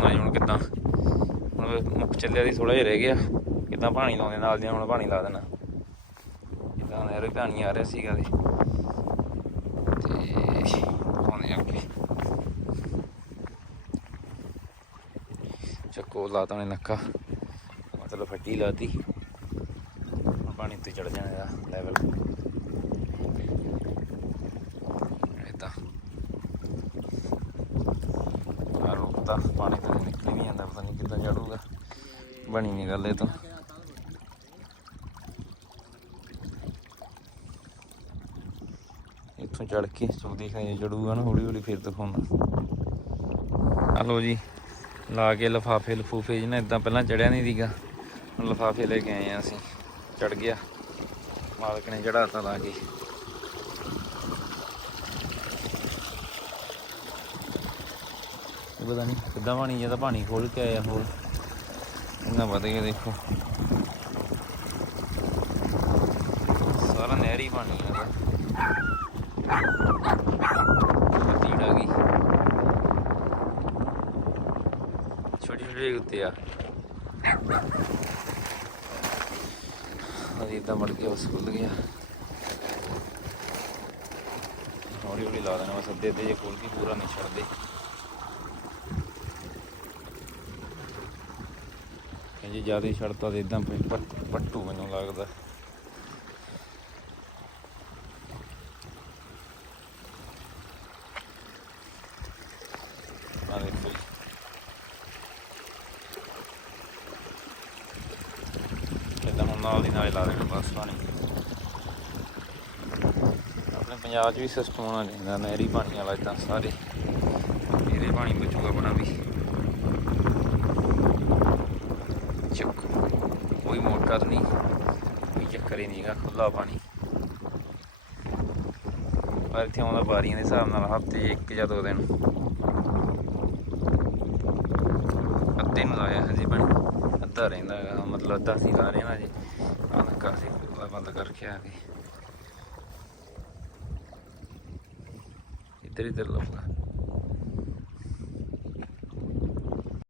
ਦਿਖਾਉਣਾ ਜੀ ਹੁਣ ਕਿੱਦਾਂ? ਹੁਣ ਮੁੱਕ ਚੱਲਿਆ ਦੀ ਥੋੜਾ ਜਿਹਾ ਰਹਿ ਗਿਆ। ਕਿੱਦਾਂ ਪਾਣੀ ਲਾਉਂਦੇ ਨਾਲ ਦੀਆਂ ਹੁਣ ਪਾਣੀ ਲਾ ਦੇਣਾ। ਕਿੱਦਾਂ ਨਹਿਰ ਵੀ ਪਾਣੀ ਆ ਰਿਹਾ ਸੀਗਾ ਦੇ ਤੇ ਪਾਉਣੇ ਅੱਗੇ। ਚੱਕੋ, ਲਾਤਾ ਨੇ ਨੱਕਾ। ਮਤਲਬ ਫੱਟੀ ਲਾਤੀ। ਹੁਣ ਪਾਣੀ ਉੱਤੇ ਚੜ ਜਾਣਾ ਦਾ ਲੈਵਲ ਇਦਾਂ ਆ ਪਾਣੀ ਤਾਂ ਨਿਕਲ ਨਹੀਂ ਜਾਂਦਾ, ਪਤਾ ਨਹੀਂ ਕਿੱਦਾਂ ਚੜੂਗਾ ਬਣੀ ਨਹੀਂ ਗੱਲ ਇਹ ਤਾਂ। ਇੱਥੋਂ ਚੜ ਕੇ ਸੋ ਦੇਖਾਂਗੇ ਚੜੂਗਾ ਨਾ ਹੌਲੀ ਹੌਲੀ ਫਿਰ ਦਿਖਾਉਣਾ। ਆ ਲਓ ਜੀ, ਲਾ ਕੇ ਲਫਾਫੇ, ਲਫੂਫੇ ਜਿਹਨੇ ਇਦਾਂ ਪਹਿਲਾਂ ਚੜਿਆ ਨਹੀਂ ਸੀਗਾ। ਹੁਣ ਲਫਾਫੇ ਲੈ ਕੇ ਆਏ ਆ ਅਸੀਂ। ਚੜ ਗਿਆ। ਮਾਲਕ ਨੇ ਚੜਾਤਾ ਲਾ ਕੇ। ਇਹ ਪਤਾ ਨਹੀਂ ਕਿੱਦਾਂ ਪਾਣੀ ਜ਼ਿਆਦਾ ਪਾਣੀ ਖੋਲ ਕੇ ਆਇਆ ਹੋਰ। ਇੰਨਾ ਵਧ ਗਿਆ ਦੇਖੋ। ਸਾਰਾ ਨਹਿਰੀ ਪਾਣੀ ਹੈ ਤੀੜ ਆ ਗਈ। ਛੋਟੀ ਛੋਟੀ ਉੱਤੇ ਆ। ਅਜੀ ਇਦਾਂ ਮੜ ਕੇ ਉਸ ਖੁੱਲ ਗਿਆ। ਹੌਲੀ ਹੌਲੀ ਲਾ ਦੇਣਾ ਬਸ ਅੱਧੇ ਅੱਧੇ ਜੇ ਖੋਲ ਕੇ ਪੂਰਾ ਨਹੀਂ ਛੱਡਦੇ ਜੇ ਜ਼ਿਆਦਾ ਹੀ ਛੱਡਤਾ ਤੇ ਇਦਾਂ ਪੱਟੂ ਮੈਨੂੰ ਲੱਗਦਾ। ਆ ਦੇਖੋ ਇਦਾਂ ਹੁਣ ਨਾਲ ਦੀ ਨਾਲ ਲਾ ਦੇਣਾ ਬਸ ਪਾਣੀ। ਆਪਣੇ ਪੰਜਾਬ 'ਚ ਵੀ ਸਿਸਟਮ ਹੋਣਾ ਚਾਹੀਦਾ, ਨਹਿਰੀ ਪਾਣੀ ਵਾਲਾ ਇਦਾਂ ਸਾਰੇ। ਮੇਰੇ ਪਾਣੀ ਬਚੂਗਾ ਆਪਣਾ ਵੀ। ਚੱਕ। ਕੋਈ ਮੋਟਰ ਨਹੀਂ, ਕੋਈ ਚੱਕਰ ਹੀ ਨਹੀਂਗਾ ਖੁੱਲਾ ਪਾਣੀ। ਪਰ ਇੱਥੇ ਆਉਂਦਾ ਬਾਰੀਆਂ ਦੇ ਹਿਸਾਬ ਨਾਲ, ਹਫ਼ਤੇ ਇੱਕ ਜਾਂ ਦੋ ਦਿਨ। ਅੱਧੇ ਨੂੰ ਲਾਇਆ ਹਜੇ ਪਾਣੀ, ਅੱਧਾ ਰਹਿੰਦਾ ਹੈਗਾ, ਮਤਲਬ ਅੱਧਾ ਸੀ ਲਾ ਰਹੇ ਨਾ ਜੀ ਆਹ ਨੱਕਾ ਬੰਦ ਕਰਕੇ ਆ ਕੇ। ਇੱਧਰ ਇੱਧਰ ਲਾਉਂਗਾ